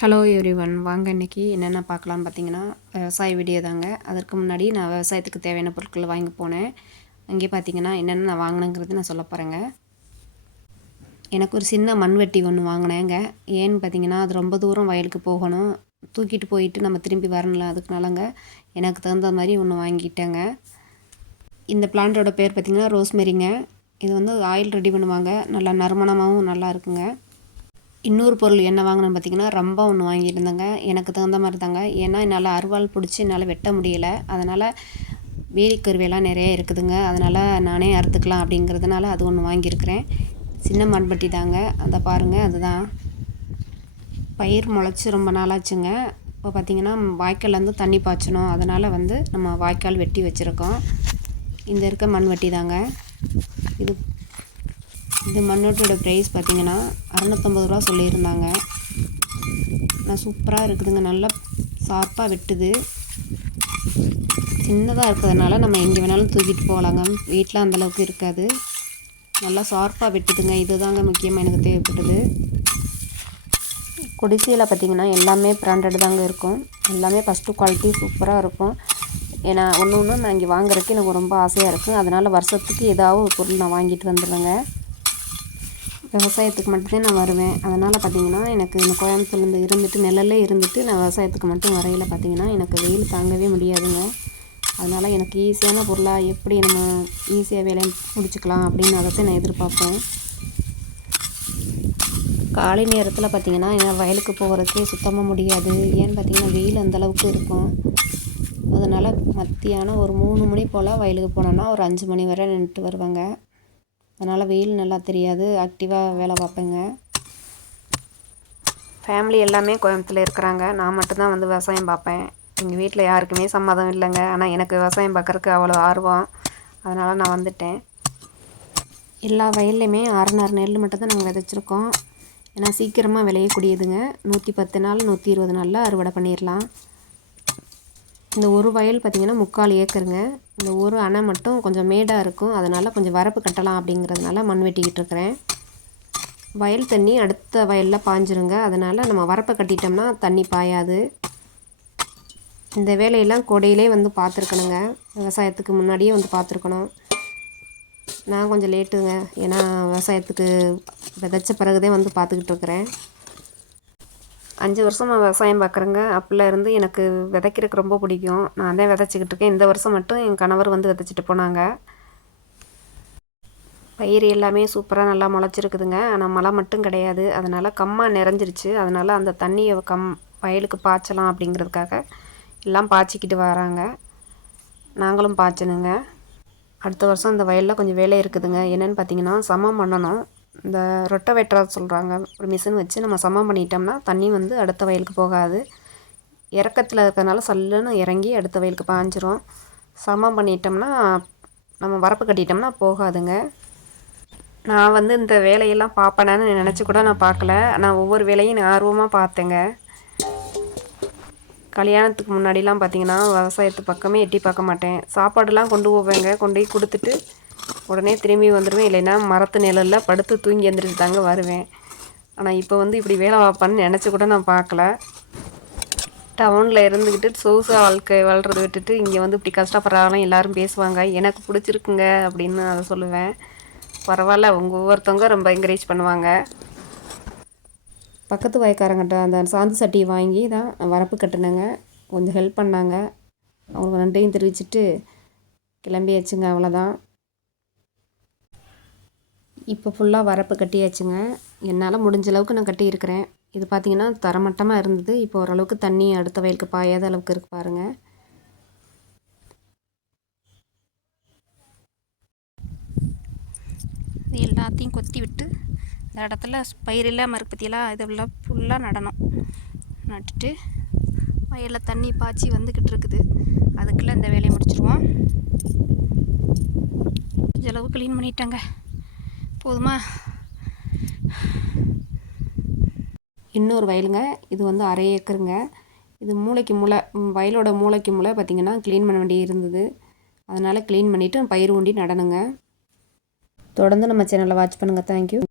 Hello everyone, வாங்க இன்றைக்கி என்னென்ன பார்க்கலான்னு பார்த்தீங்கன்னா விவசாய வீடியோ தாங்க. அதற்கு முன்னாடி நான் விவசாயத்துக்கு தேவையான பொருட்கள் வாங்கி போனேன். அங்கே பார்த்தீங்கன்னா என்னென்ன நான் வாங்கினேங்கிறது நான் சொல்ல போகிறேங்க. எனக்கு ஒரு சின்ன மண்வெட்டி ஒன்று வாங்கினேங்க. ஏன்னு பார்த்தீங்கன்னா அது ரொம்ப தூரம் வயலுக்கு போகணும், தூக்கிட்டு போயிட்டு நம்ம திரும்பி வரணும்ல, அதுக்குனாலங்க எனக்கு தகுந்த மாதிரி ஒன்று வாங்கிட்டேங்க. இந்த பிளான்ட்டோட பேர் பார்த்திங்கன்னா ரோஸ்மெரிங்க. இது வந்து ஆயில் ரெடி பண்ணுவாங்க, நல்லா நறுமணமாகவும் நல்லா இருக்குங்க. இன்னொரு பொருள் என்ன வாங்கினேன்னு பார்த்தீங்கன்னா ரம்பா ஒன்று வாங்கியிருந்தேங்க. எனக்கு தகுந்த மாதிரி தாங்க. ஏன்னா என்னால் அருவாள் பிடிச்சி என்னால் வெட்ட முடியலை. அதனால் வேலிக்கருவியெல்லாம் நிறைய இருக்குதுங்க. அதனால் நானே அறுத்துக்கலாம் அப்படிங்கிறதுனால அது ஒன்று வாங்கியிருக்கிறேன். சின்ன மண்பட்டி தாங்க, அதை பாருங்கள். அதுதான் பயிர் முளைச்சி ரொம்ப நாளாச்சுங்க. இப்போ பார்த்திங்கன்னா வாய்க்கால்லேருந்து தண்ணி பாய்ச்சணும், அதனால் வந்து நம்ம வாய்க்கால் வெட்டி வச்சுருக்கோம். இந்த இருக்க மண்வெட்டி தாங்க இது. இந்த மண்வெட்டியோட ப்ரைஸ் பார்த்திங்கன்னா 650 ரூபா சொல்லியிருந்தாங்க. நான் சூப்பராக இருக்குதுங்க, நல்லா ஷார்ப்பாக வெட்டுது. சின்னதாக இருக்கிறதுனால நம்ம எங்கே வேணாலும் தூக்கிட்டு போகலாங்க, வீட்டில் அந்தளவுக்கு இருக்காது. நல்லா ஷார்ப்பாக வெட்டுதுங்க. இது தாங்க முக்கியமாக எனக்கு தேவைப்பட்டது. குடிசையில் பார்த்திங்கன்னா எல்லாமே பிராண்டட் தாங்க இருக்கும். எல்லாமே ஃபஸ்ட்டு குவாலிட்டி சூப்பராக இருக்கும். ஏன்னா ஒன்று நான் இங்கே வாங்குறதுக்கு எனக்கு ரொம்ப ஆசையாக இருக்குது. அதனால் வருஷத்துக்கு ஏதாவது ஒரு பொருள் நான் வாங்கிட்டு வந்துடுவேங்க. விவசாயத்துக்கு மட்டும்தான் நான் வருவேன். அதனால் பார்த்திங்கன்னா எனக்கு இந்த கோயம்புத்தூர்லேருந்து இருந்துட்டு நிழல்லே இருந்துட்டு நான் விவசாயத்துக்கு மட்டும் வரையில் பார்த்திங்கன்னா எனக்கு வெயில் தாங்கவே முடியாதுங்க. அதனால் எனக்கு ஈஸியான பொருளாக எப்படி நம்ம ஈஸியாக வேலையை முடிச்சுக்கலாம் அப்படின்னு அதைத்தான் நான் எதிர்பார்ப்பேன். காலை நேரத்தில் பார்த்திங்கன்னா என் வயலுக்கு போகிறதுக்கே சுத்தமாக முடியாது. ஏன்னு பார்த்திங்கன்னா வெயில் அந்தளவுக்கு இருக்கும். அதனால் மத்தியானம் ஒரு 3 மணி போல் வயலுக்கு போனோன்னா ஒரு 5 மணி வரை நின்றுட்டு வருவாங்க. அதனால் வெயில் நல்லா தெரியாது, ஆக்டிவாக வேலை பார்ப்பேங்க. ஃபேமிலி எல்லாமே கோயம்புத்தூரில் இருக்கிறாங்க. நான் மட்டும்தான் வந்து விவசாயம் பார்ப்பேன். எங்கள் வீட்டில் யாருக்குமே சம்மதம் இல்லைங்க. ஆனால் எனக்கு விவசாயம் பார்க்குறக்கு அவ்வளோ ஆர்வம், அதனால் நான் வந்துட்டேன். எல்லா வயல்லையுமே 6 நெல் மட்டும்தான் நாங்கள் விதைச்சிருக்கோம். ஏன்னா சீக்கிரமாக விளையக்கூடியதுங்க. 110 நாள் 120 நாளில் அறுவடை பண்ணிடலாம். இந்த ஒரு வயல் பார்த்திங்கன்னா 3/4 ஏக்கருங்க. இந்த ஒரு அணை மட்டும் கொஞ்சம் மேடாக இருக்கும், அதனால் கொஞ்சம் வரப்பு கட்டலாம் அப்படிங்கிறதுனால மண் வெட்டிக்கிட்டு இருக்கிறேன். வயல் தண்ணி அடுத்த வயலில் பாஞ்சிருங்க, அதனால் நம்ம வரப்பை கட்டிட்டோம்னா தண்ணி பாயாது. இந்த வேலையெல்லாம் கொடையிலே வந்து பார்த்துருக்கணுங்க, விவசாயத்துக்கு முன்னாடியே வந்து பார்த்துருக்கணும். நான் கொஞ்சம் லேட்டுங்க, ஏன்னா விவசாயத்துக்கு விதைச்ச பிறகுதான் வந்து பார்த்துக்கிட்டு இருக்கிறேன். 5 வருஷமாக விவசாயம் பார்க்குறேங்க. அப்போல்லாம் இருந்து எனக்கு விதைக்கிறதுக்கு ரொம்ப பிடிக்கும். நான் தான் விதைச்சிக்கிட்டு இருக்கேன். இந்த வருஷம் மட்டும் என் கணவர் வந்து விதைச்சிட்டு போனாங்க. பயிர் எல்லாமே சூப்பராக நல்லா முளைச்சிருக்குதுங்க. ஆனால் மழை மட்டும் கிடையாது, அதனால் கம்மா நிறைஞ்சிருச்சு. அதனால் அந்த தண்ணியை வயலுக்கு பாய்ச்சலாம் அப்படிங்கிறதுக்காக எல்லாம் பாய்ச்சிக்கிட்டு வராங்க. நாங்களும் பாய்ச்சணுங்க. அடுத்த வருஷம் இந்த வயலில் கொஞ்சம் வேலை இருக்குதுங்க. என்னென்னு பார்த்தீங்கன்னா சமம் பண்ணணும். இந்த ரொட்டவேட்டர் சொல்கிறாங்க, ஒரு மிஷின் வச்சு நம்ம சமம் பண்ணிட்டோம்னா தண்ணி வந்து அடுத்த வயலுக்கு போகாது. இறக்கத்தில் இருக்கிறதுனால சல்லுன்னு இறங்கி அடுத்த வயலுக்கு பாய்ஞ்சிரும். சமம் பண்ணிட்டோம்னா நம்ம வரப்பு கட்டிட்டோம்னா போகாதுங்க. நான் வந்து இந்த வேலையெல்லாம் பார்ப்பேனான்னு நினச்சி கூட நான் பார்க்கல. நான் ஒவ்வொரு வேலையும் நான் ஆர்வமாக பார்த்தேங்க. கல்யாணத்துக்கு முன்னாடிலாம் பார்த்திங்கன்னா விவசாயத்து பக்கமே எட்டி பார்க்க மாட்டேன். சாப்பாடுலாம் கொண்டு போவேங்க, கொண்டு போய் கொடுத்துட்டு உடனே திரும்பி வந்துடுவேன். இல்லைன்னா மரத்து நிழலில் படுத்து தூங்கி எழுந்திரிச்சு தாங்க வருவேன். ஆனால் இப்போ வந்து இப்படி வேலை பார்ப்பேன்னு நினச்சி கூட நான் பார்க்கல. டவுனில் இருந்துக்கிட்டு சொகுசு வாழ்க்கை வாழ்கிறத விட்டுட்டு இங்கே வந்து இப்படி கஷ்டப்படுறாங்களாம் எல்லோரும் பேசுவாங்க. எனக்கு பிடிச்சிருக்குங்க அப்படின்னு அதை சொல்லுவேன். பரவாயில்ல, ஒவ்வொருத்தவங்க ரொம்ப என்கரேஜ் பண்ணுவாங்க. பக்கத்து வயக்காரங்கிட்ட அந்த சாந்து சட்டியை வாங்கி தான் வரப்பு கட்டினேங்க. கொஞ்சம் ஹெல்ப் பண்ணாங்க, அவங்களுக்கு நன்றியும் தெரிவிச்சுட்டு கிளம்பியாச்சுங்க. அவ்வளோதான். இப்போ ஃபுல்லாக வரப்பு கட்டியாச்சுங்க. என்னால் முடிஞ்ச அளவுக்கு நான் கட்டியிருக்கிறேன். இது பார்த்திங்கன்னா தரமட்டமாக இருந்தது. இப்போ ஓரளவுக்கு தண்ணி அடுத்த வயலுக்கு பாயாத அளவுக்கு இருக்குது பாருங்கள். இது எல்லாத்தையும் கொத்தி விட்டு இந்த இடத்துல பயிர் இல்லாமல் இருக்கு பற்றியெல்லாம் இதெல்லாம் ஃபுல்லாக நடணும். நட்டுட்டு வயலில் தண்ணி பாய்ச்சி வந்துக்கிட்டு இருக்குது. அதுக்குள்ளே இந்த வேலையை முடிச்சிடுவோம். கொஞ்சம் அளவு க்ளீன் பண்ணிட்டேங்க, போதுமா? இன்னொரு வயலுங்க, இது வந்து 1/2 ஏக்கருங்க. இது மூளைக்கு மூளை, வயலோட மூளைக்கு மூளை பார்த்திங்கன்னா க்ளீன் பண்ண வேண்டிய இருந்தது. அதனால் க்ளீன் பண்ணிவிட்டு பயிர் ஊண்டி நடணுங்க. தொடர்ந்து நம்ம சேனலை வாட்ச் பண்ணுங்கள். தேங்க்யூ.